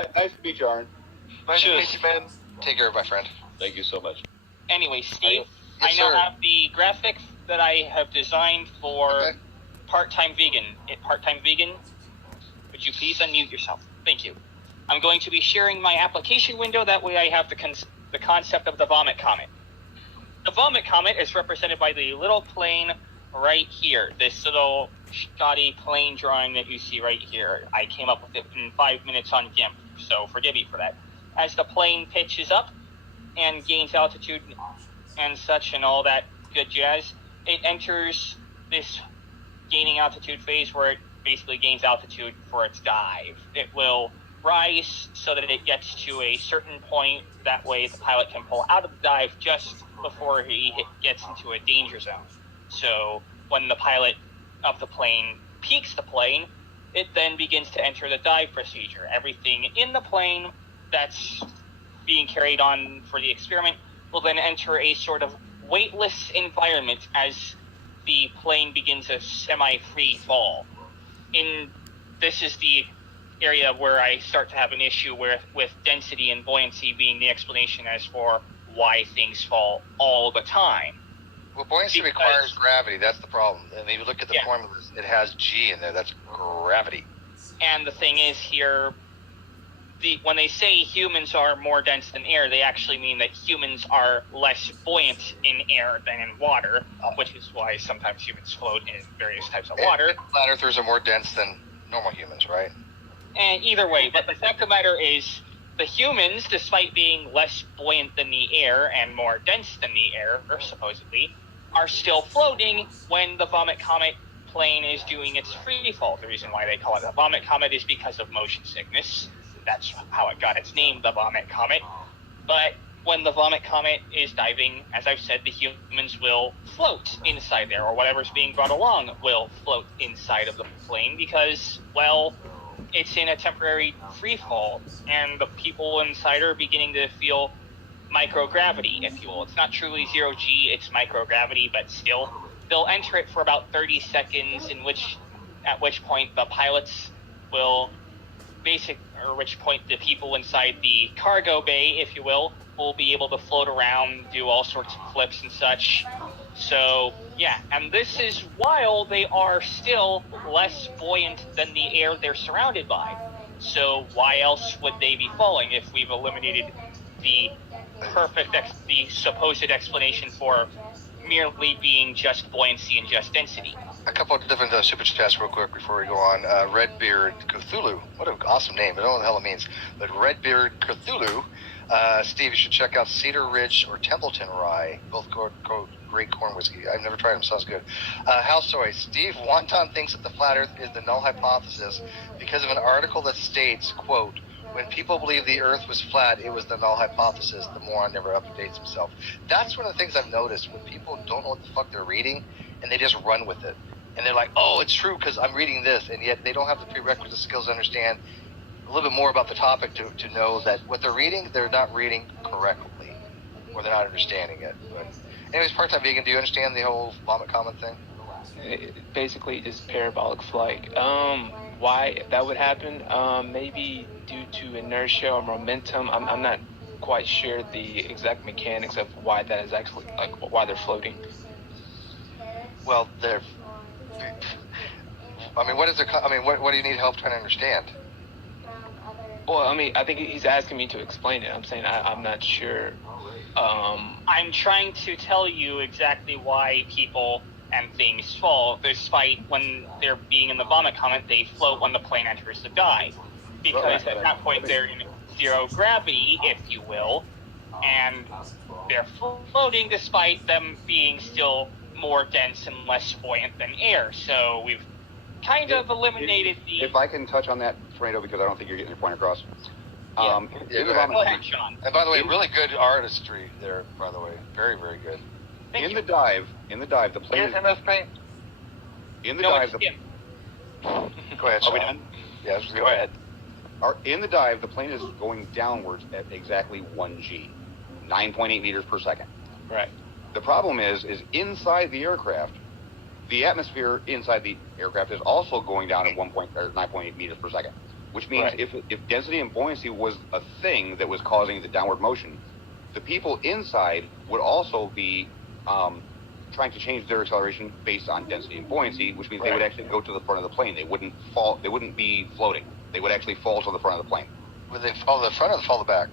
Nice to meet you, Arn. Nice to meet you, man. Take care, my friend. Thank you so much. Anyway, Steve, Yes, I now sir. have the graphics that I have designed for Okay. Part-Time Vegan. Part-Time Vegan, would you please unmute yourself? Thank you. I'm going to be sharing my application window. That way I have the concept of the Vomit Comet. The Vomit Comet is represented by the little plane right here. This little shoddy plane drawing that you see right here. I came up with it in 5 minutes on GIMP, so forgive me for that. As the plane pitches up and gains altitude and such and all that good jazz, it enters this gaining altitude phase where it basically gains altitude for its dive. It will rise so that it gets to a certain point. That way the pilot can pull out of the dive just before he gets into a danger zone. So when the pilot of the plane peaks the plane, it then begins to enter the dive procedure. Everything in the plane that's being carried on for the experiment will then enter a sort of weightless environment as the plane begins a semi-free fall. This is the area where I start to have an issue with density and buoyancy being the explanation as for why things fall all the time. Well, buoyancy requires gravity. That's the problem. And if you look at the formulas, it has G in there. That's gravity. And the thing is here, when they say humans are more dense than air, they actually mean that humans are less buoyant in air than in water, which is why sometimes humans float in various types of water. Flat earthers are more dense than normal humans, right? And either way, but the fact of the matter is, the humans, despite being less buoyant than the air and more dense than the air, or supposedly, are still floating when the Vomit Comet plane is doing its free fall. The reason why they call it the Vomit Comet is because of motion sickness. That's how it got its name, the Vomit Comet. But when the Vomit Comet is diving, as I've said, the humans will float inside there, or whatever's being brought along will float inside of the plane because, well, it's in a temporary free fall, and the people inside are beginning to feel microgravity, if you will. It's not truly zero G, it's microgravity, but still, they'll enter it for about 30 seconds, at which point the pilots will at which point the people inside the cargo bay, if you will be able to float around, do all sorts of flips and such. So, yeah, and this is while they are still less buoyant than the air they're surrounded by. So why else would they be falling if we've eliminated the supposed explanation for merely being just buoyancy and just density? A couple of different super chats real quick before we go on. Redbeard Cthulhu. What an awesome name. I don't know what the hell it means. But Redbeard Cthulhu. Steve, you should check out Cedar Ridge or Templeton Rye. Both great corn whiskey. I've never tried them. Sounds good. House story. Steve Wonton thinks that the flat earth is the null hypothesis because of an article that states, quote, when people believe the earth was flat, it was the null hypothesis. The moron never updates himself. That's one of the things I've noticed when people don't know what the fuck they're reading and they just run with it. And they're like, oh, it's true because I'm reading this. And yet they don't have the prerequisite skills to understand a little bit more about the topic to know that what they're reading, they're not reading correctly or they're not understanding it. But anyways, Part-Time Vegan, do you understand the whole Vomit Comet thing? Basically, just parabolic flight. Why that would happen? Maybe due to inertia or momentum. I'm not quite sure the exact mechanics of why that is actually, like, why they're floating. Well, what do you need help trying to understand? Well, I think he's asking me to explain it. I'm saying I'm not sure. I'm trying to tell you exactly why people and things fall, despite when they're being in the Vomit Comet, they float when the plane enters the dive. Because at that point, they're in zero gravity, if you will, and they're floating despite them being still more dense and less buoyant than air. So we've kind of eliminated the... If I can touch on that, Fredo, because I don't think you're getting your point across. Go ahead, Sean. And by the way, really good artistry there, by the way. Very, very good. In the dive, the plane is... MS Paint? In the dive... Go ahead, Sean. Are we done? Yes, go ahead. In the dive, the plane is going downwards at exactly 1 G, 9.8 meters per second. Right. The problem is inside the aircraft, the atmosphere inside the aircraft is also going down at 9.8 meters per second. which means Right. if density and buoyancy was a thing that was causing the downward motion, the people inside would also be trying to change their acceleration based on density and buoyancy, which means they would actually go to the front of the plane. They wouldn't fall. They wouldn't be floating. They would actually fall to the front of the plane. Would they fall to the front or fall to the back?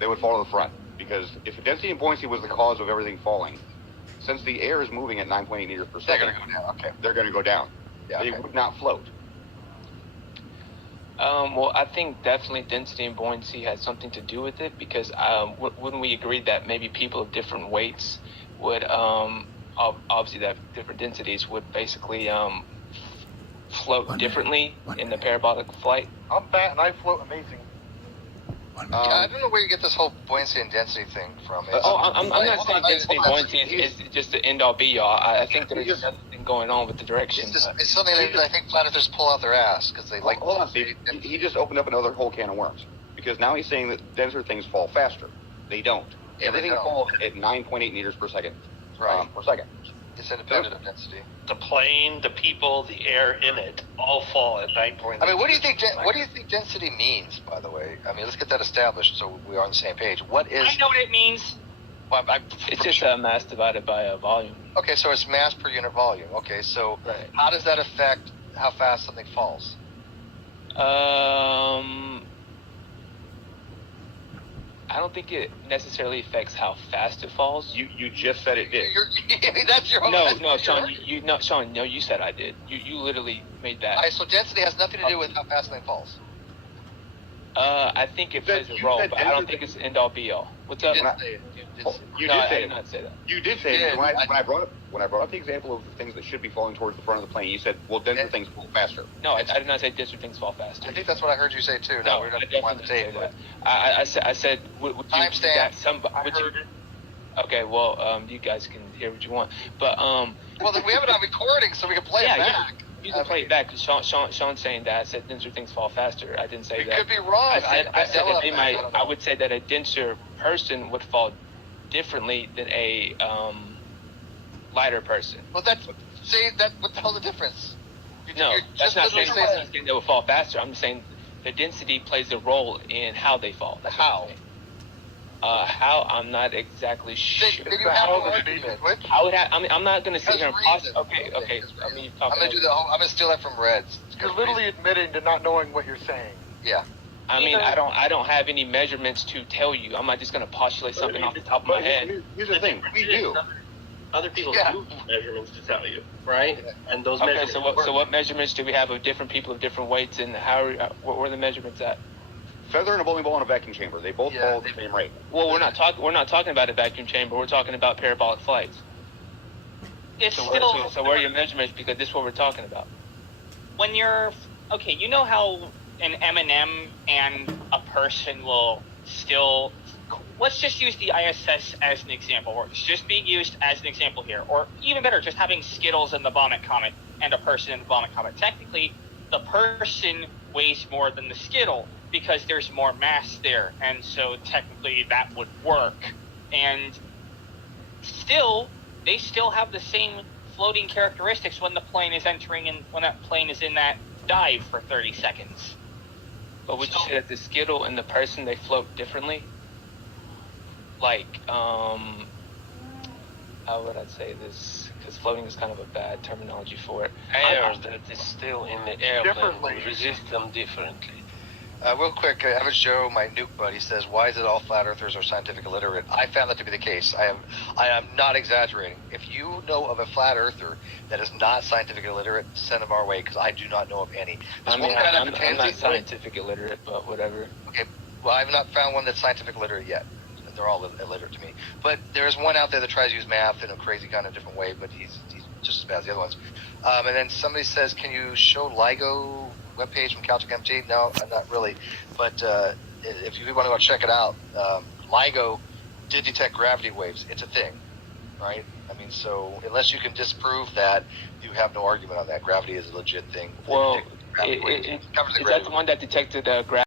They would fall to the front, because if density and buoyancy was the cause of everything falling, since the air is moving at 9.8 meters per They're second, going to go down. Okay. they're going to go down. Yeah. They Okay. would not float. Well, I think definitely density and buoyancy has something to do with it, because wouldn't we agree that maybe people of different weights would, obviously that different densities would basically float differently in the parabolic flight? I'm fat and I float amazing. Yeah, I don't know where you get this whole buoyancy and density thing from. I'm not saying Hold on, density and hold on. buoyancy is just the end all be all. I think there's something going on with the direction. It's something that I think flat earthers pull out their ass because they like. Hold on, Steve. He just opened up another whole can of worms, because now he's saying that denser things fall faster. They don't. Yeah, they Everything don't. falls at 9.8 meters per second. Right. Per second. It's independent of density. The plane, the people, the air in it all fall at 9.8. I mean, what do you think? What do you think density means? By the way, I mean, let's get that established so we are on the same page. What is? I know what it means. Well, It's just mass divided by volume. okay, so it's mass per unit volume. Okay, so Right. how does that affect how fast something falls? I don't think it necessarily affects how fast it falls. You just said it did. That's your own. No, that's no, your Sean, argument. Sean, no, you said I did. You literally made that. All right, so density has nothing to do with how fast something falls. I think it plays a role, but I don't think it's end all be all. What's up? You When didn't say it. You No, did I say did it. not say that. You did say Yeah, it. When I brought up the example of the things that should be falling towards the front of the plane, you said, "Well, denser Yeah. things fall faster." No, I did not say distant things fall faster. I think that's what I heard you say too. No, we're I not definitely on the didn't say tape. that. I said, would you Timestamp. that some? I Would you, heard it. okay, well, you guys can hear what you want, but Well, then we have it on recording, so we can play yeah, it back. you can play it back. 'Cause Sean's saying that. I said denser things fall faster. I didn't say We that. could be wrong. I said that they might. don't know. I would say that a denser person would fall differently than a lighter person. Well, that's say that. What the hell's the difference? No, You're that's just not literally saying saying I'm saying they will fall faster. I'm just saying the density plays a role in how they fall. That's what I'm How? saying. How? I'm not exactly sure. Then you have no argument. I would have. I mean, I'm not going to sit Has here and reason. Okay. Has I mean, reason. you're I'm talking gonna do the whole. I'm gonna steal that from Reds. You're literally admitting to not knowing what you're saying. Yeah. I mean, I don't have any measurements to tell you. I'm not just going to postulate something off the top of my head. Here's the thing. We do. Other people Yeah. do measurements to tell you, right? And those Okay, measurements so what measurements do we have of different people of different weights, and how? Where are the measurements at? Feather and a bowling ball in a vacuum chamber. They both Yeah, fall at the same rate. Well, we're not talking about a vacuum chamber. We're talking about parabolic flights. It's So, still so where are your measurements? Because this is what we're talking about. when you're okay. You know how an M&M and a person will still. Let's just use the ISS as an example, or it's just being used as an example here, or even better, just having Skittles in the Vomit Comet and a person in the Vomit Comet. Technically, the person weighs more than the Skittle because there's more mass there, and so technically that would work. And still, they still have the same floating characteristics when the plane is entering and when that plane is in that dive for 30 seconds. But would you say that the Skittle and the person, they float differently? Like, how would I say this? Because floating is kind of a bad terminology for it. Air that is still in the airplane Differently. will resist them differently. Real quick, Average Joe, my nuke buddy, says, "Why is it all flat earthers are scientific illiterate?" I found that to be the case. I am not exaggerating. If you know of a flat earther that is not scientific illiterate, send them our way because I do not know of any. There's I mean, one guy that I'm not McKenzie- scientific illiterate, but whatever. Okay, well, I've not found one that's scientific illiterate yet. They're all illiterate to me. But there's one out there that tries to use math in a crazy kind of different way, but he's just as bad as the other ones. And then somebody says, "Can you show LIGO webpage from Caltech MT?" No, not really. But if you want to go check it out, LIGO did detect gravity waves. It's a thing, right? I mean, so unless you can disprove that, you have no argument on that. Gravity is a legit thing. They Well, detect gravity waves. It covers the is that gravity the one that detected gravity?